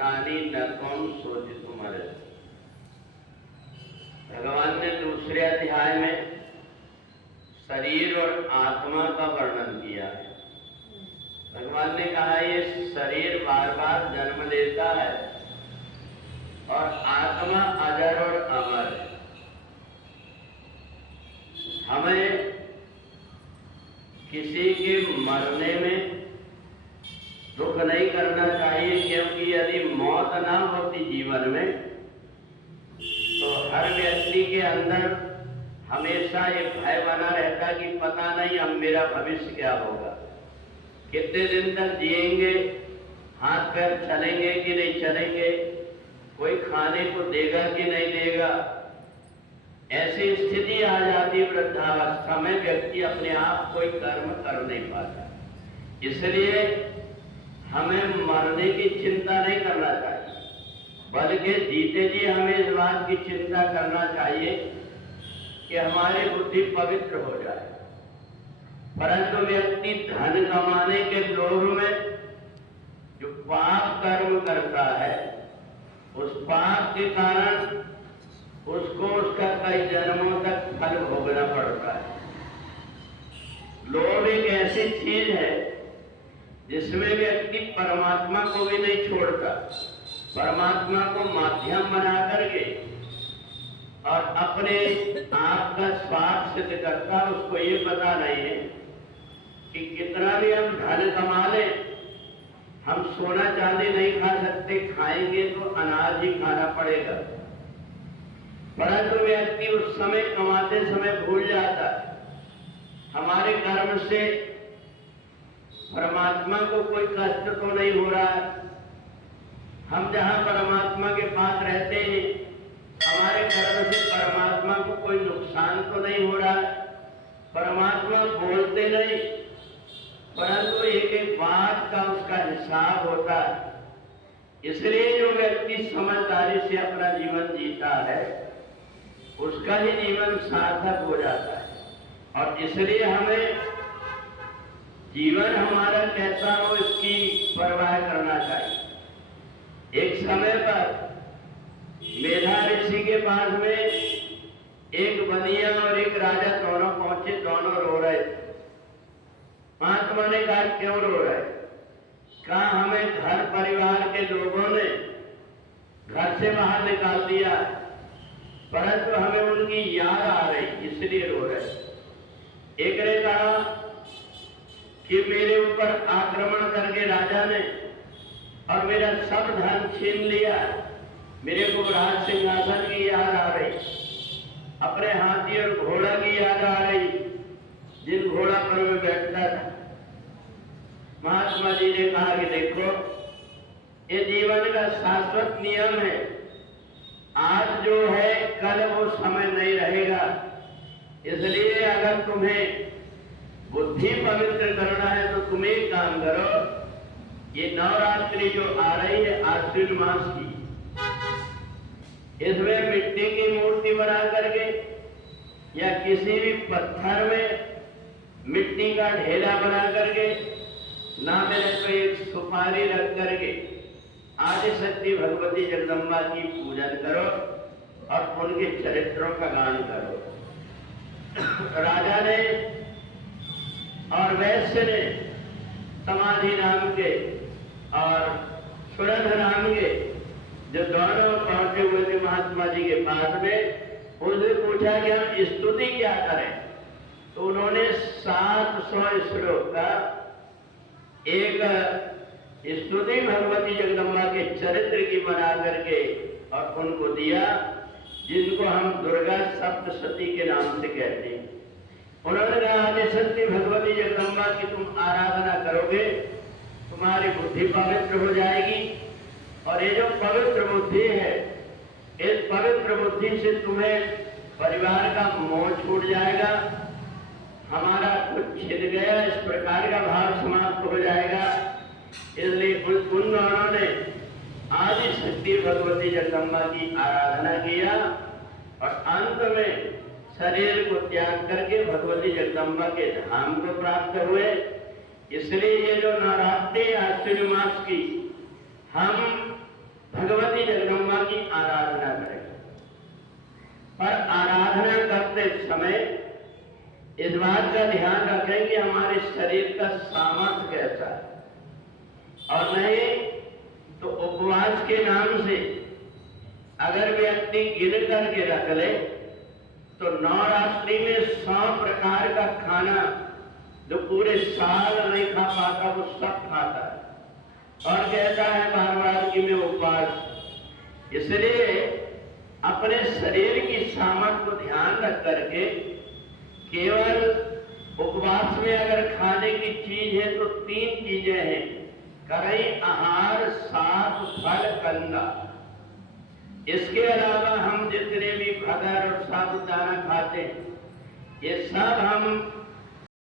अमृतानी न कौन सोच तुम्हारे। भगवान ने दूसरे अध्याय में शरीर और आत्मा का वर्णन किया है। भगवान ने कहा ये शरीर बार बार जन्म लेता है और आत्मा अजर और अमर है। हमें किसी के मरने में दुख नहीं करना चाहिए, क्योंकि यदि मौत ना होती जीवन में तो हर व्यक्ति के अंदर हमेशा ये भय बना रहता कि पता नहीं अब मेरा भविष्य क्या होगा, कितने दिन तक जिएंगे, हाथ पैर चलेंगे कि नहीं चलेंगे, कोई खाने को देगा कि नहीं देगा। ऐसी स्थिति आ जाती वृद्धावस्था में, व्यक्ति अपने आप कोई कर्म कर नहीं पाता। इसलिए हमें मरने की चिंता नहीं करना चाहिए, बल्कि जीते जी हमें इस बात की चिंता करना चाहिए कि हमारी बुद्धि पवित्र हो जाए। परंतु व्यक्ति धन कमाने के लोभ में जो पाप कर्म करता है, उस पाप के कारण उसको उसका कई जन्मों तक फल भोगना पड़ता है। लोभ एक ऐसी चीज है जिसमें व्यक्ति परमात्मा को भी नहीं छोड़ता, परमात्मा को माध्यम बना करके और अपने आप का स्वार्थ सिद्ध करता। उसको ये पता नहीं है कि कितना भी हम धन कमा लें, हम सोना चांदी नहीं खा सकते, खाएंगे तो अनाज ही खाना पड़ेगा। परंतु व्यक्ति उस समय कमाते समय भूल जाता है हमारे कर्म से परमात्मा को कोई कष्ट तो नहीं हो रहा है। हम जहां परमात्मा के पास रहते हैं, हमारे कर्म से परमात्मा को कोई नुकसान तो नहीं हो रहा है। परमात्मा बोलते नहीं, परंतु एक एक बात का उसका हिसाब होता है। इसलिए जो व्यक्ति समझदारी से अपना जीवन जीता है, उसका ही जीवन सार्थक हो जाता है। और इसलिए हमें जीवन हमारा कैसा हो इसकी परवाह करना चाहिए। एक समय पर मेधा ऋषि के पास में एक बनिया और एक राजा दोनों पहुंचे, दोनों रो रहे थे। महात्मा ने कहा क्यों रो रहे? कहा हमें घर परिवार के लोगों ने घर से बाहर निकाल दिया, परंतु हमें उनकी याद आ रही इसलिए रो रहे। एक ने कहा कि मेरे ऊपर आक्रमण करके राजा ने और मेरा सब धन छीन लिया, मेरे को राज सिंहासन की याद आ रही, अपने हाथी और घोड़ा की याद आ रही, जिन घोड़ा पर मैं बैठता था। महात्मा जी ने कहा कि देखो ये जीवन का शाश्वत नियम है, आज जो है कल वो समय नहीं रहेगा। इसलिए अगर तुम्हें बुद्धि पवित्र करना है तो तुम एक काम करो, ये नवरात्रि जो आ रही है आश्विन मास की, इसमें मिट्टी की मूर्ति बना करके या किसी भी पत्थर में मिट्टी का ढेला बना करके ना मेरे को एक सुपारी रख करके आदि शक्ति भगवती जगदम्बा की पूजन करो और उनके चरित्रों का गान करो। राजा ने और वैश्य ने समाधि नाम के और सुरध नाम के जो दोनों पहुंचे हुए थे महात्मा जी के पास में, उनसे पूछा कि हम स्तुति क्या करें। तो उन्होंने 700 श्लोक का एक स्तुति भगवती जगदम्बा के चरित्र की बना करके और उनको दिया, जिनको हम दुर्गा सप्तशती के नाम से कहते हैं। उन्होंने कहा आदिशक्ति भगवती जगदम्बा की तुम आराधना करोगे, तुम्हारी बुद्धि पवित्र हो जाएगी, और ये जो पवित्र बुद्धि है, इस पवित्र बुद्धि से तुम्हें परिवार का मोह छूट जाएगा, हमारा कुछ छिद गया इस प्रकार का भाव समाप्त हो जाएगा। इसलिए उन दोनों ने आदि शक्ति भगवती जगदम्बा की आराधना किया और अंत में शरीर को त्याग करके भगवती जगदम्बा के धाम को प्राप्त हुए। इसलिए ये जो नवरात्रि आश्विन मास की हम भगवती जगदम्बा की आराधना करें। पर आराधना करते समय इस बात का ध्यान रखें कि हमारे शरीर का सामर्थ्य कैसा है, और नहीं तो उपवास के नाम से अगर व्यक्ति गिर करके रख ले तो नवरात्रि में 100 प्रकार का खाना जो पूरे साल नहीं खा पाता वो सब खाता है और कहता है बार बार कि मैं उपवास। इसलिए अपने शरीर की सामर्थ्य को ध्यान रख करके केवल उपवास में अगर खाने की चीज है तो 3 चीजें हैं, कई आहार, साग, फल, कंदा। इसके अलावा हम जितने भी भगर और साबुदाना खाते हैं ये सब हम